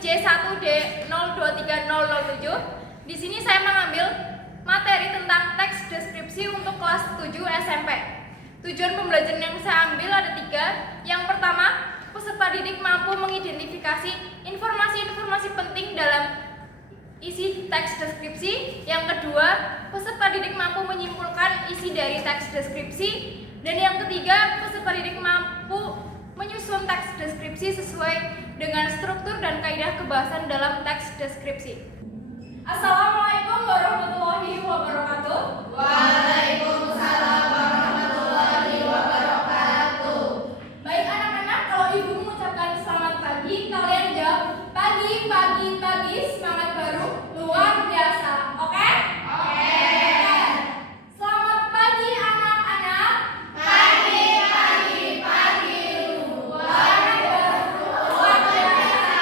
C1D023007. Di sini saya mengambil materi tentang teks deskripsi untuk kelas 7 SMP. Tujuan pembelajaran yang saya ambil ada 3. Yang pertama, peserta didik mampu mengidentifikasi informasi-informasi penting dalam isi teks deskripsi. Yang kedua, peserta didik mampu menyimpulkan isi dari teks deskripsi. Dan yang ketiga, peserta didik mampu menyusun teks deskripsi sesuai dengan struktur dan kaidah kebahasan dalam teks deskripsi. Assalamualaikum warahmatullahi wabarakatuh. Waalaikumsalam warahmatullahi wabarakatuh. Baik anak-anak, kalau ibu mengucapkan selamat pagi, kalian jawab pagi, pagi, pagi, semangat baru, luar biasa. Oke? Oke. Selamat pagi anak-anak. Pagi, pagi, pagi, luar biasa.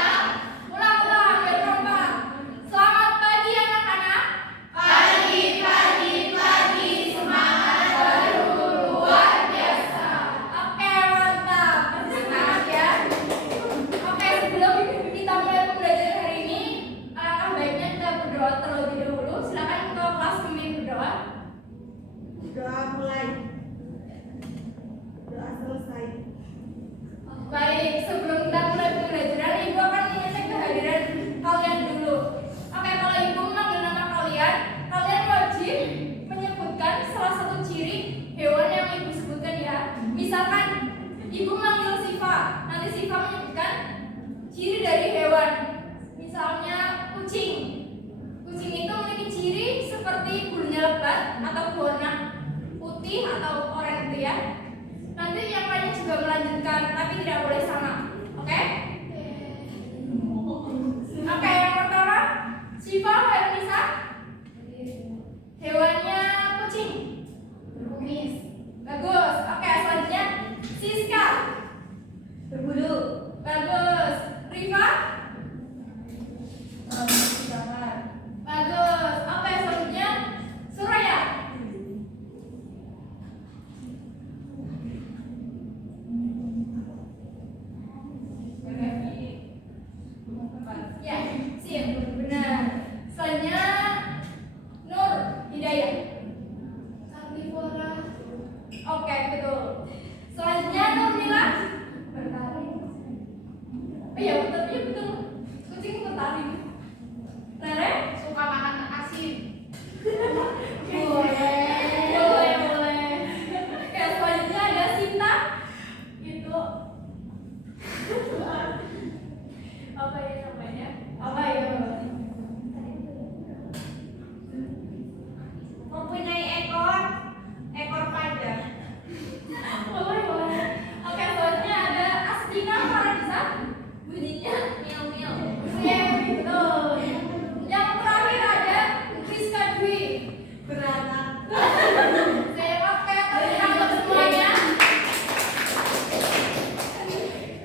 Ulang-ulang, biar kompak. Selamat pagi anak-anak. Pagi, pagi, pagi, semangat baru, luar biasa. Oke, mantap. Semangat ya. Oke, sebelum kita mulai pembelajaran hari ini, alangkah baiknya kita berdoa terlebih dahulu. Silakan ketua kelas memimpin berdoa. Doa mulai. Doa selesai. Baik, sebelum kita mulai pembelajaran, ibu akan mengecek kehadiran kalian dulu. Oke, kalau ibu memanggil nama kalian, kalian wajib menyebutkan salah satu ciri hewan yang ibu sebutkan ya. Misalkan ibu memanggil Siva, nanti Siva menyebutkan ciri dari hewan. Misalnya kucing. Kucing itu memiliki ciri seperti bulunya lebat atau berwarna putih atau oranye gitu ya. Nanti yang lainnya juga melanjutkan, tapi tidak boleh sama. Oke? Oke, yang pertama, Siva, Hermisa. Hewannya kucing. Kumis. Bagus. Oke, selanjutnya Siska. Berbulu. Bagus. Riva. Bagus. Oke, selanjutnya Suraya. Ya, sip, benar. Selanjutnya Nur Hidayah. Karnivora. Oke, betul. Selanjutnya Nurmila. Bertari. Oh iya, betul, iya betul. Kucing bertari. Rere? Suka makan asin. Boleh. Oke, selanjutnya ada Sinta. Itu apa ya namanya? Apa ya? Mempunyai ekor panjang. Boleh. Oke, selanjutnya ada Astina Faradisa. Bunyinya miau-miau. Iya, betul. Yang terakhir ada Rizka Dwi. Beranak. Oke, terima semuanya.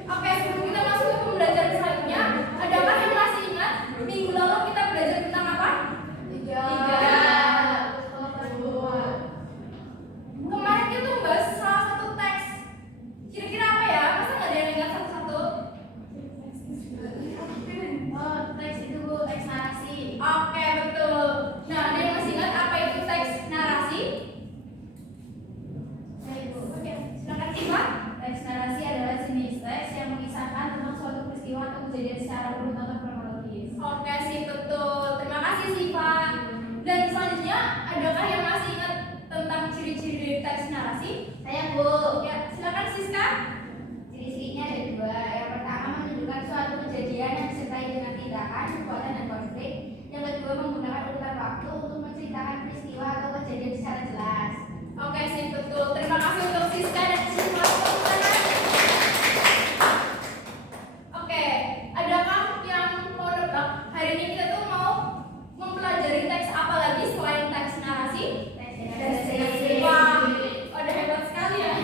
Oke, sebelum kita masuk ke pembelajaran selanjutnya, adakah yang masih ingat minggu lalu kita belajar tentang apa? Tiga. Kemarin kita tuh bahas salah satu teks. Kira-kira apa ya? Masa nggak ada yang ingat satu-satu? Oh, teks itu teks narasi. Oke, betul. Nah, ada yang masih ingat apa itu teks narasi? Oke, silakan Siva. Teks narasi adalah jenis teks yang mengisahkan tentang suatu peristiwa atau kejadian secara berurutan atau kronologis. Oke sih, betul. Terima kasih Siva. Dan selanjutnya, adakah yang masih ingat tentang ciri-ciri dari teks narasi? Saya Bu. Ya, silakan Siska. Ciri-cirinya ada 2. Yang pertama menunjukkan suatu kejadian yang disertai dengan tindakan, perbuatan dan konflik. Yang kedua menggunakan urutan waktu untuk menceritakan peristiwa atau kejadian secara jelas. Oke sih, betul. Terima kasih untuk Siska dan Siva. Oke, adakah yang mau nebak? Hari ini kita tuh mau mempelajari teks apa lagi selain teks narasi? Teks narasi. Wah, pada hebat sekali ya.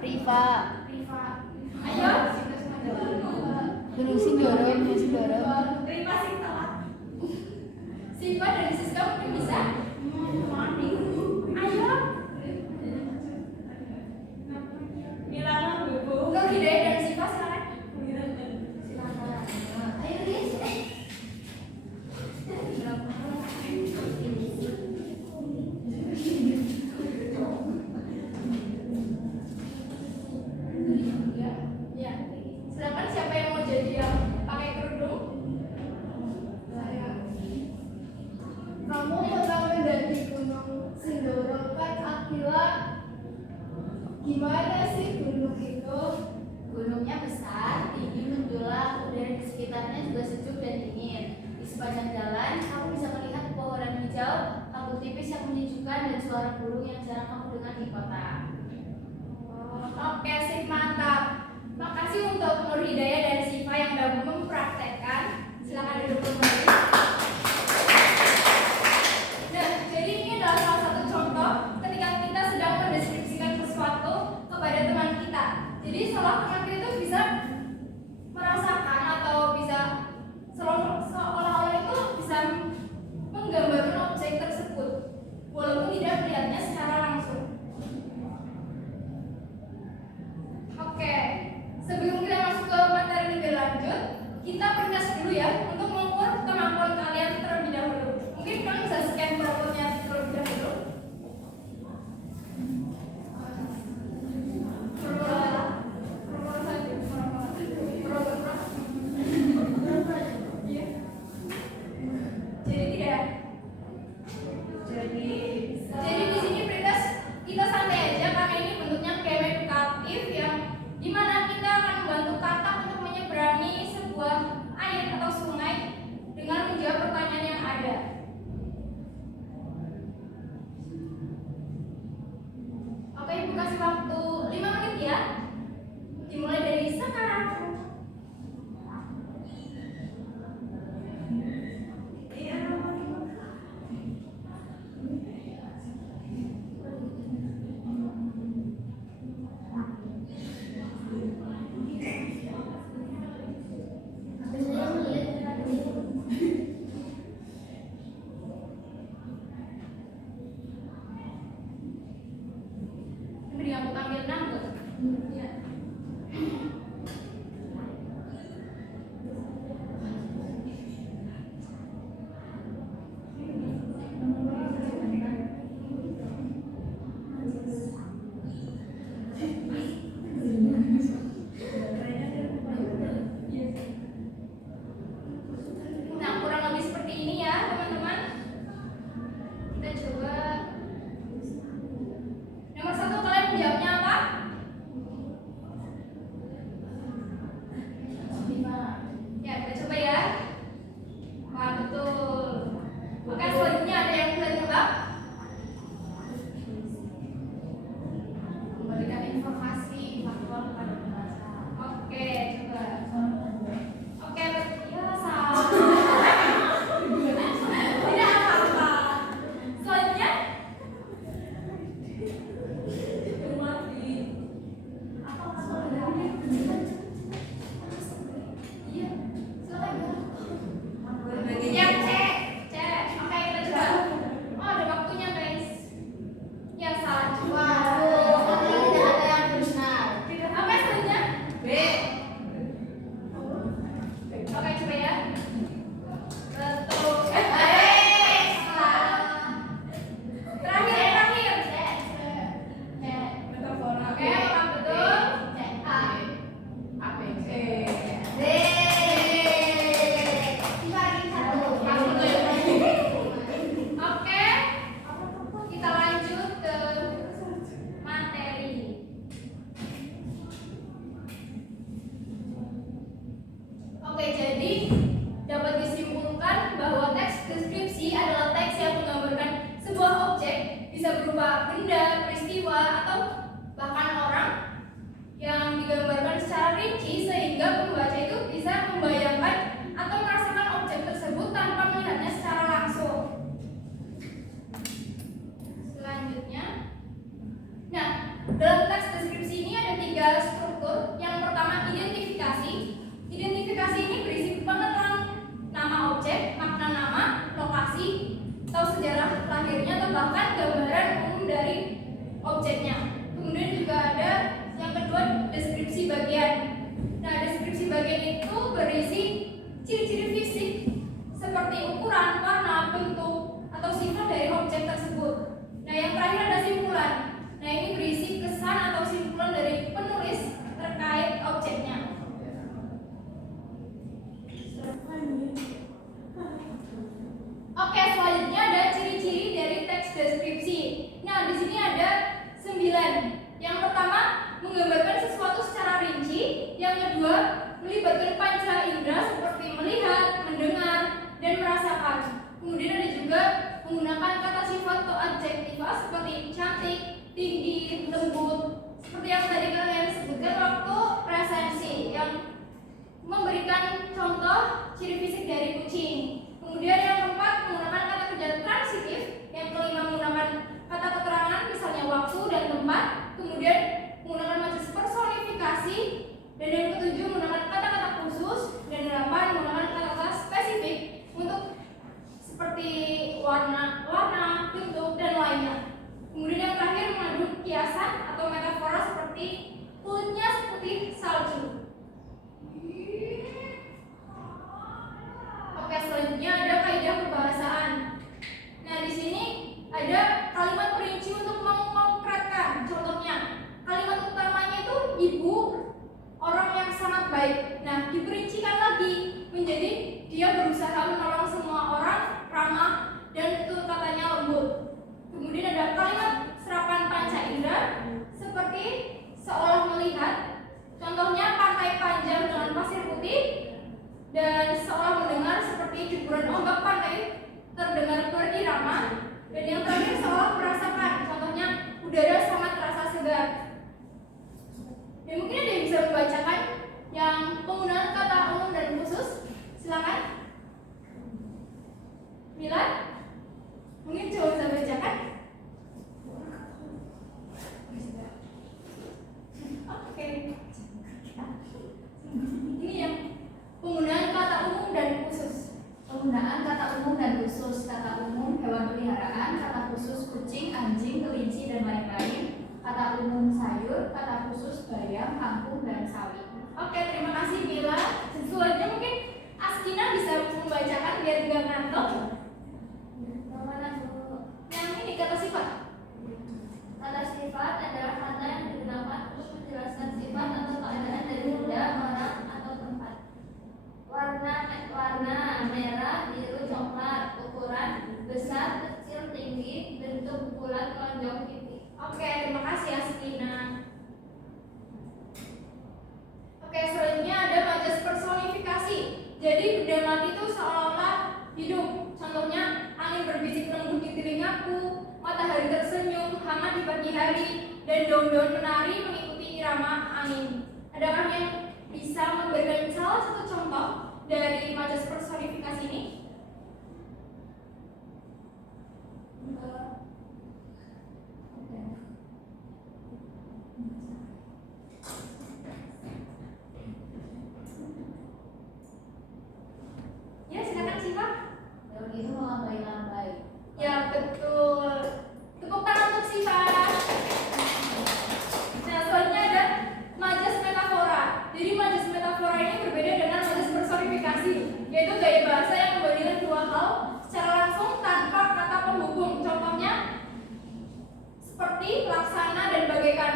Riva. Ayo. Gunung Sindoro, Gunung Sindoro. Terima kasih telat. Siva dan Siska mungkin bisa. Ayo. Milana Bebo. Nur Hidayah dan Siva silakan. Ayo Riz. Ya. Silakan siapa yang mau jadi yang pakai kerudung? Kamu pernah mendaki Gunung Sindoro kan Akila? Gimana sih gunung itu? Gunungnya besar, tinggi menjulang, udara di sekitarnya juga sejuk dan dingin. Di sepanjang jalan, kamu bisa melihat pepohonan hijau, kabut tipis yang menyejukkan, dan suara burung yang jarang kamu dengar di kota. Oke, sip, mantap. Makasih untuk Nur Hidayah dan Siva yang sudah mempraktekkan. Silakan duduk kembali. Nah, jadi ini adalah salah satu contoh ketika kita sedang mendeskripsikan sesuatu kepada teman kita. Jadi seolah teman kita itu bisa merasakan atau bisa seolah-olah itu bisa menggambarkan objek tersebut walaupun tidak melihatnya secara langsung. Oke, sebelum kita masuk ke materi lebih lanjut, kita bertes dulu ya untuk mengukur kemampuan kalian terlebih dahulu. Mungkin kalian bisa scan barcode-nya terlebih dahulu. Iya. Jadi tidak. Jadi di sini Pritas kita santai aja karena ini bentuknya game edukatif yang dimana kita akan membantu Katak untuk menyeberangi sebuah air atau sungai dengan menjawab pertanyaan yang ada. Oke, Ibu kasih waktu 5 menit ya. Dimulai dari sekarang. Beri aku ambil number. Ya. Nah, kurang lebih seperti ini ya, teman-teman. Kita coba. Nomor 1, kalian menjawabnya apa? 3 struktur. Yang pertama identifikasi. Identifikasi ini berisi pengenalan nama objek, makna nama, lokasi, atau sejarah lahirnya, atau bahkan gambaran umum dari objeknya. Kemudian juga ada yang kedua, deskripsi bagian. Nah, deskripsi bagian itu berisi ciri-ciri fisik seperti ukuran, warna, bentuk, atau sifat dari objek tersebut. Nah, yang terakhir ada simpulan. Nah, ini berisi kesan atau simpulan dari penulis terkait objeknya. Oke, selanjutnya ada ciri-ciri dari teks deskripsi. Nah, di sini ada 9. Yang pertama, menggambarkan sesuatu secara rinci. Yang kedua, melibatkan panca indera seperti melihat, mendengar, dan merasakan. Kemudian ada juga menggunakan kata sifat atau adjektiva seperti cantik, tinggi, lembut, seperti yang tadi kalian sebutkan waktu presensi, yang memberikan contoh ciri fisik dari kucing. Kemudian yang keempat, menggunakan kata kerja transitif. Yang kelima, menggunakan kata keterangan, misalnya waktu dan tempat. Kemudian menggunakan majas personifikasi. Dan yang ketujuh, menggunakan kata-kata khusus. Dan 8, menggunakan kata-kata spesifik untuk seperti warna, bentuk, dan lainnya. Kemudian yang terakhir, mengandung kiasan atau metafora seperti kulitnya seputih salju. Oke, selanjutnya ada kaidah kebahasaan. Nah, di sini ada kalimat perinci untuk mengkonkretkan. Contohnya, kalimat utamanya itu ibu, orang yang sangat baik. Nah, diperincikan lagi menjadi dia berusaha menolong semua orang, ramah, dan tutur katanya lembut. Kemudian ada kalimat serapan panca indera seperti seolah melihat. Contohnya pantai panjang dengan pasir putih, dan seolah mendengar seperti jeburan ombak pantai terdengar berirama. Dan yang terakhir, seolah merasakan. Contohnya udara sangat terasa segar. Dan mungkin ada yang bisa membacakan yang penggunaan kata umum dan khusus. Silakan. Mila, mungkin coba bisa bacakan. Oke. Ini yang penggunaan kata umum dan khusus. Penggunaan kata umum dan khusus. Kata umum hewan peliharaan, kata khusus kucing, anjing, kelinci, dan lain-lain. Kata umum sayur, kata khusus bayam, kangkung, dan sawi. Oke, terima kasih Mila. Selanjutnya mungkin Askina bisa membacakan biar nggak ngantuk. Yang ini kata sifat. Kata sifat adalah kata yang digunakan untuk menjelaskan sifat atau keadaan dari benda, orang, atau tempat. Warna merah, biru, coklat. Ukuran besar, kecil, tinggi, bentuk bulat, lonjong, titik. Oke, terima kasih Askina. Oke, selanjutnya ada majas personifikasi. Jadi benda mati itu seolah-olah hidup. Contohnya, angin berbisik lembut di telingaku, matahari tersenyum hangat di pagi hari, dan daun-daun menari mengikuti irama angin. Adakah yang bisa memberikan salah satu contoh dari majas personifikasi ini? Ya, silakan Siva. Daun itu melambai-lambai. Ya, betul. Tepuk tangan untuk Siva. Nah, selanjutnya ada majas metafora. Jadi majas metafora ini berbeda dengan majas personifikasi, yaitu gaya bahasa yang membandingkan dua hal secara langsung tanpa kata penghubung. Contohnya seperti laksana dan bagaikan.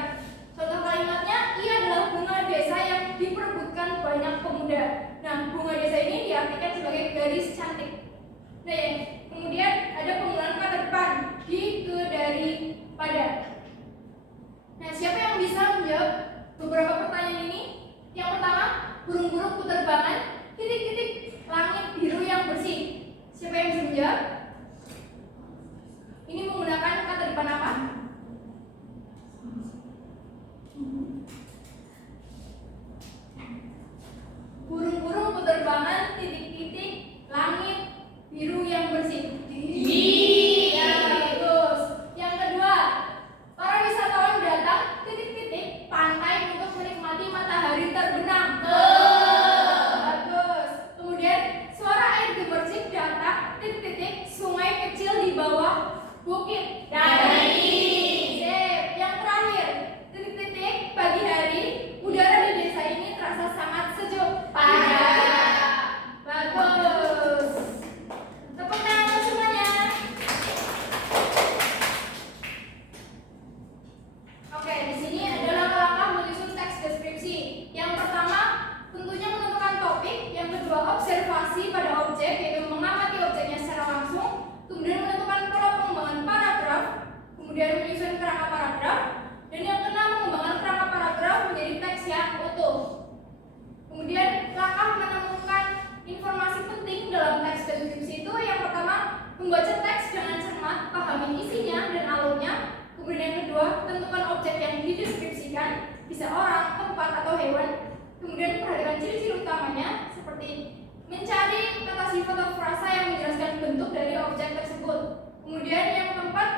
Contoh kalimatnya, ia adalah bunga desa yang diperebutkan banyak pemuda. Nah, bunga desa ini diartikan sebagai gadis cantik. Nah, ya. Kemudian ada penggunaan kata depan di, ke, dari, pada. Nah, siapa yang bisa menjawab beberapa pertanyaan ini? Yang pertama, burung-burung penerbangan, titik-titik, langit biru yang bersih. Siapa yang bisa menjawab? Ini menggunakan kata depan apa? Burung-burung penerbangan, titik-titik, langit biru yang bersih. Ya, bagus. Yang kedua, para wisatawan datang titik-titik pantai untuk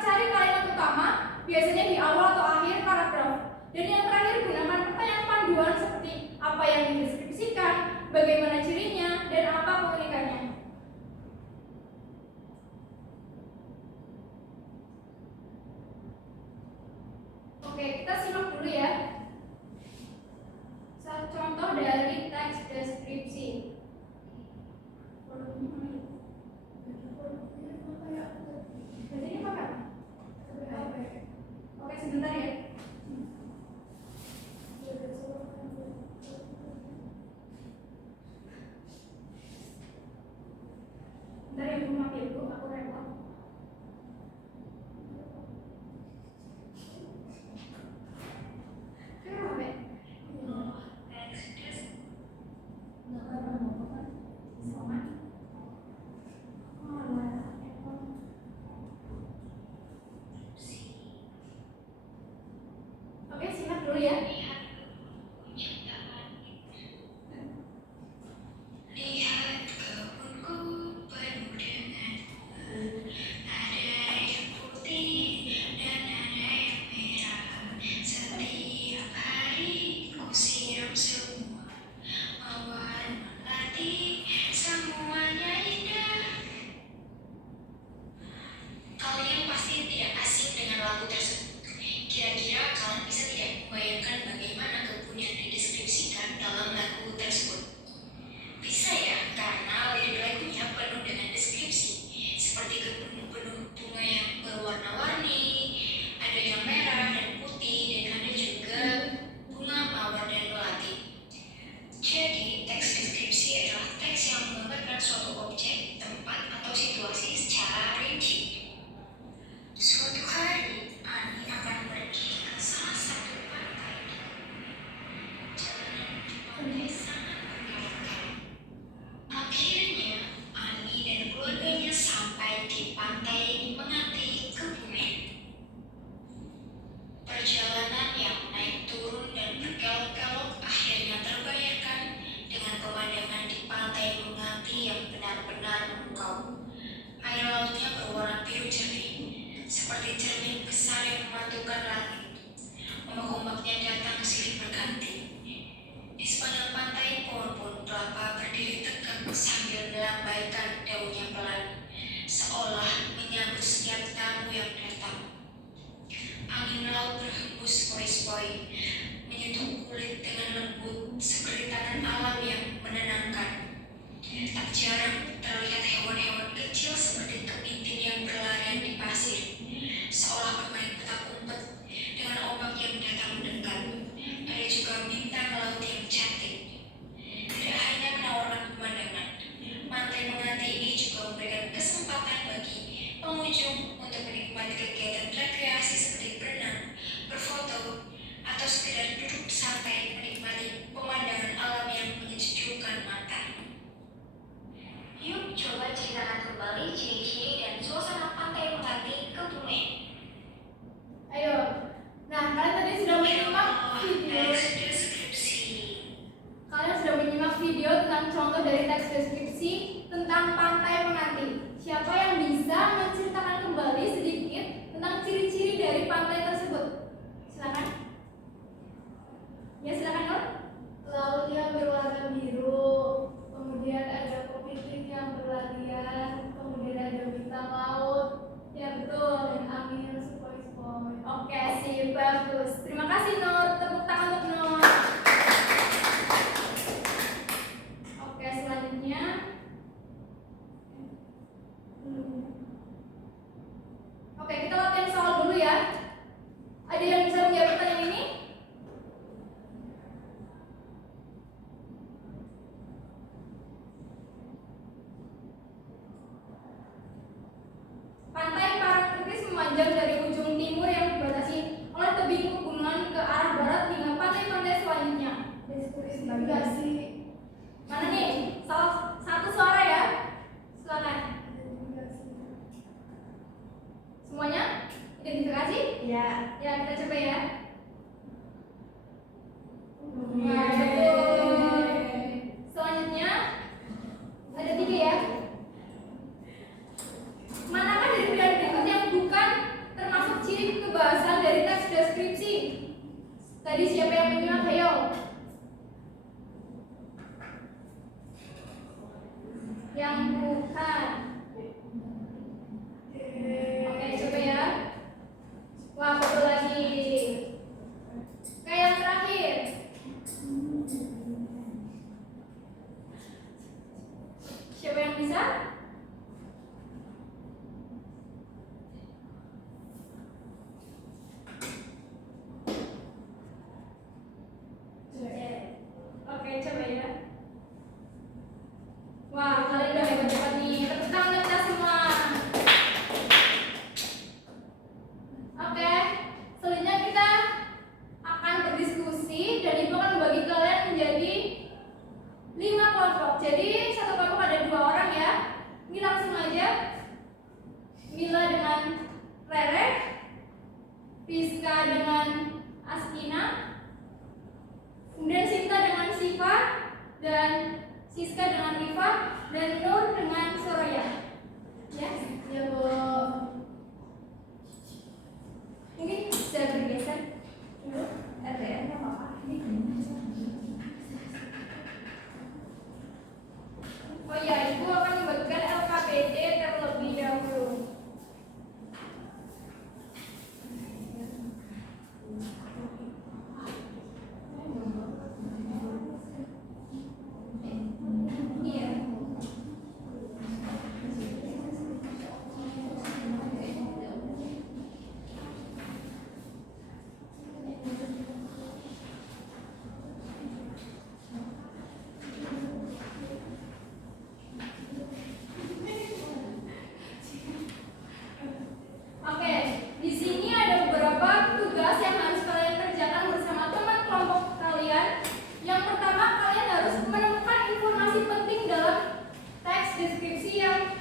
cari kalimat utama biasanya di awal atau akhir paragraf. Dan yang terakhir gunakan pertanyaan panduan seperti apa yang dideskripsikan, bagaimana cirinya, dan apa keunikannya. Oke, kita simak dulu ya. Contoh dari teks deskripsi. Bacanya pakai apa? Oke, sebentar ya. Bentar ya, Bu, maaf ya, Bu, aku repot. Kenapa, Be? Sama. Oke, simak dulu ya. Lihat kebunku penuh dengan bunga, ada yang putih dan ada yang merah. Setiap hari ku siram semua, mawar melati, semuanya indah. Kalian pasti tidak asing dengan lagu tersebut. Kira-kira kalian bisa tidak membayangkan bagaimana kebun yang dideskripsikan dalam lagu tersebut? Bisa ya, karena lirik lagunya penuh dengan deskripsi, seperti kebun penuh bunga yang berwarna-warni, ada yang merah dan putih, dan ada juga bunga mawar dan melati. Jadi, teks deskripsi adalah teks yang menggambarkan suatu objek, tempat, atau situasi secara rinci. Suatu hari, Ani akan pergi ke salah satu pantai. Jalanan di pantai sangat berkelok-kelok. Akhirnya, Ani dan keluarganya sampai di pantai Menganti Kebumen. Perjalanan yang naik turun dan berkelok-kelok akhirnya terbayarkan dengan pemandangan di pantai Menganti yang benar-benar memukau. Air lautnya berwarna biru jernih, seperti cermin besar yang memantulkan langit. Ombak-ombaknya datang silih berganti. Di sepanjang pantai, pohon-pohon kelapa berdiri tegak sambil melambaikan daunnya pelan, seolah menyambut setiap tamu yang datang. Angin laut berhembus spoi-spoi, menyentuh kulit dengan lembut seperti tangan alam yang menenangkan. Tak jarang terlihat hewan-hewan kecil seperti kepiting yang berlarian di pasir, seolah bermain petak umpet dengan ombak yang datang mendekat. Ada juga bintang laut yang cantik. Tidak hanya menawarkan pemandangan, pantai Menganti ini juga memberikan kesempatan bagi pengunjung untuk menikmati kegiatan rekreasi seperti berenang, berfoto, atau sekedar duduk santai menikmati pemandangan alam yang menyejukkan mata. Yuk coba ceritakan kembali ciri-ciri dan suasana pantai Menganti Kebumen. Ayo. Nah, kalian tadi sudah menyimak video. Teks deskripsi. Kalian sudah menyimak video tentang contoh dari teks deskripsi tentang pantai Menganti. Siapa yang bisa menceritakan kembali sedikit tentang ciri-ciri dari pantai tersebut? Silakan. Ya, silakan, Nur. Lautnya berwarna biru, kemudian ada kepiting yang berlarian, kemudian ada bintang laut. Ya betul, dan angin yang sepoi-sepoi. Oke, sip, bagus. Terima kasih, Nur. Tepuk tangan untuk Nur. Oke, selanjutnya. Oke, kita latihan soal dulu ya. Ada yang bisa menjawab pertanyaan ini? yang bilang hayo? Yang bukan. Oke, coba ya. Wah, betul lagi. Oke, yang terakhir. Siapa yang bisa? Oke, coba ya. Wah, kalian udah hebat-hebat nih. Tepuk tangan kita semua. Oke, selanjutnya kita akan berdiskusi dan ibu akan membagi kalian menjadi 5 kelompok. Jadi satu kelompok ada 2 orang ya. Ini langsung aja. Mila dengan Rere, Rizka dengan Askina, kemudian Sinta dengan Siva, dan Siska dengan Riva, dan Nur dengan Soraya. Ya, Ya Bu. mungkin bisa bergeser. RTR-nya apa? Oh ya, ibu akan membagikan LKPD terlebih dahulu. Iya. Oke, di sini ada beberapa tugas yang harus kalian kerjakan bersama teman kelompok kalian. Yang pertama, kalian harus menemukan informasi penting dalam teks deskripsi yang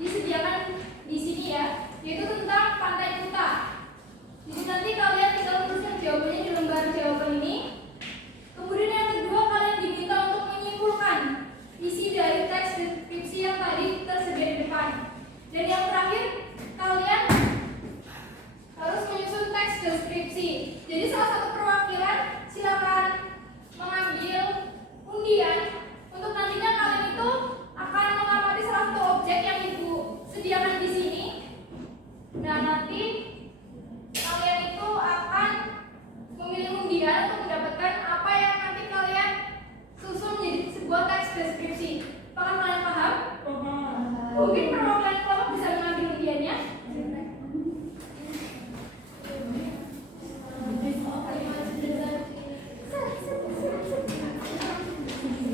disediakan di sini ya, yaitu tentang Pantai Kuta. Jadi nanti kalian tinggal menuliskan jawabannya di lembar jawaban ini. Kemudian yang kedua, kalian diminta untuk menyimpulkan isi dari teks deskripsi yang tadi tersedia di depan. Dan yang terakhir, kalian harus menyusun teks deskripsi. Jadi salah satu perwakilan silakan mengambil undian untuk nantinya kalian itu akan mengamati salah satu objek yang ibu sediakan di sini. Nah, nanti kalian itu akan memilih undian untuk mendapatkan apa yang nanti kalian susun menjadi sebuah teks deskripsi. Apakah kalian paham? Mungkin perwakilan kelompok bisa mengambil undiannya.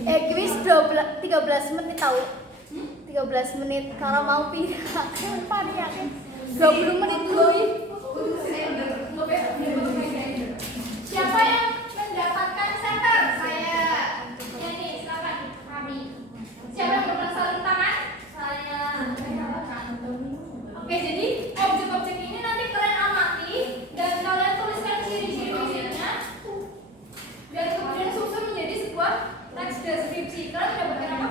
Quiz 13 menit tahu. 13 menit kalau mau pindah. Panik yakin. 20 menit dulu. Siapa yang mendapatkan center? Saya. Ya nih, silakan. Kami. Siapa yang melakukan saling tangan? Saya. Oke, jadi objek-objek ini nanti kalian amati dan kalian tuliskan ciri-ciri fisiknya dan kemudian susun menjadi sebuah teks deskripsi. Kalian mendapatkan apa?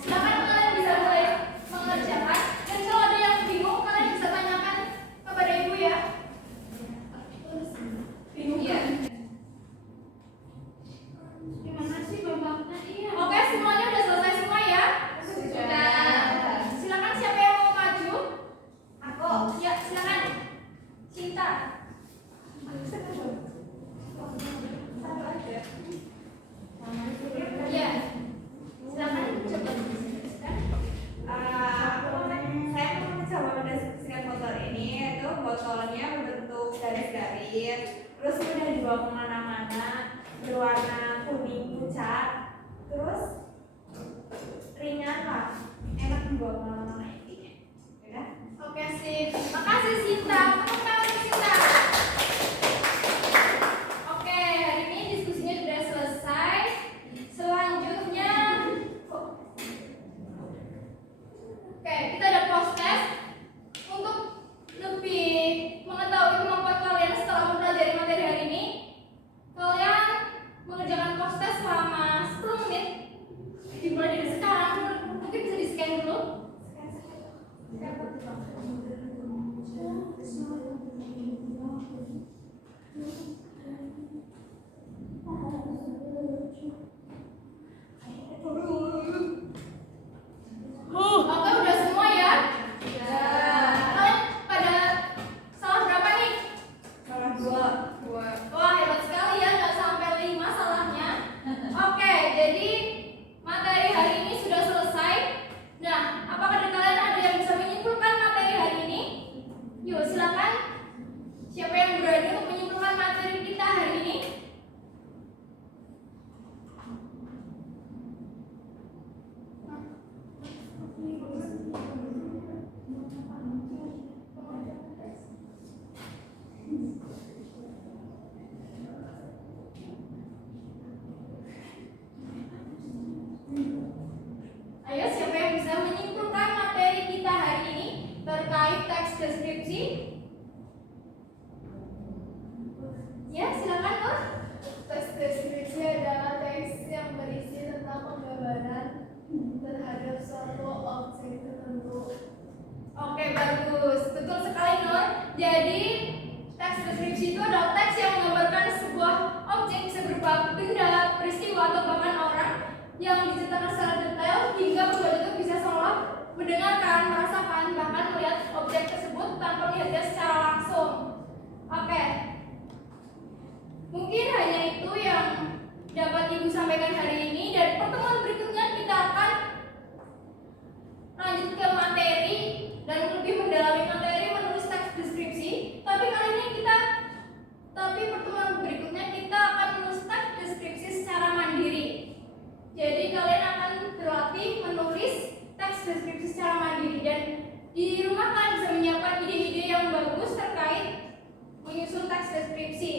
Silakan kalian bisa mulai mengerjakan dan kalau ada yang bingung kalian bisa tanyakan kepada ibu ya. Bingung ya? Gimana sih bapaknya? Iya. Oke, semuanya udah selesai semua ya? Sudah. Silakan siapa yang mau maju? Aku. Ya, silakan. Cinta. Ya. Silakan coba. Saya mau mencoba mendeskripsikan motor ini, itu botolnya berbentuk garis-garis, terus sudah dibawa kemana-mana, berwarna kuning pucat, terus ringan lah, enak dibawa kemana-mana intinya. Ya? Oke, sip. Makasih Sinta. Tepuk tangan untuk Sinta. Oke, hari ini diskusinya sudah selesai. Selanjutnya, oke, kita ada post test untuk lebih mengetahui kemampuan kalian setelah mempelajari materi hari ini. Kalian mengerjakan post test selama 10 menit. Dimulai dari sekarang. Mungkin bisa di-scan dulu. Sekarang. deskripsi itu adalah teks yang menggambarkan sebuah objek bisa berupa benda, peristiwa, atau bahkan orang yang diceritakan secara detail hingga pembaca itu bisa seolah mendengarkan, merasakan, bahkan melihat objek tersebut tanpa melihatnya secara langsung. Oke, mungkin hanya itu yang dapat Ibu sampaikan hari ini, dan pertemuan berikutnya kita akan lanjut ke materi dan lebih mendalami materi menulis teks deskripsi. Tapi pertemuan berikutnya kita akan menulis teks deskripsi secara mandiri. Jadi kalian akan berlatih menulis teks deskripsi secara mandiri, dan di rumah kalian bisa menyiapkan ide-ide yang bagus terkait menyusun teks deskripsi.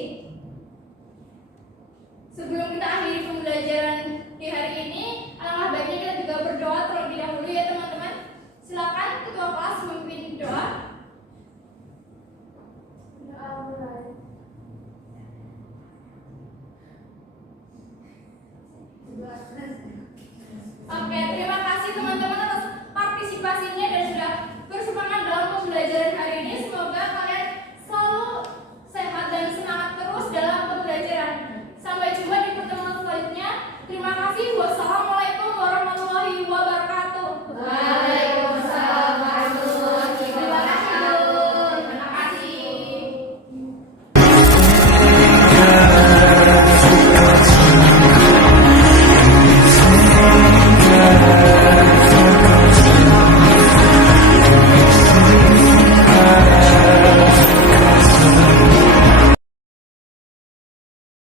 Sebelum kita akhiri pembelajaran di hari ini, alangkah baiknya kita juga berdoa terlebih dahulu ya teman-teman. Silakan ketua kelas memimpin doa.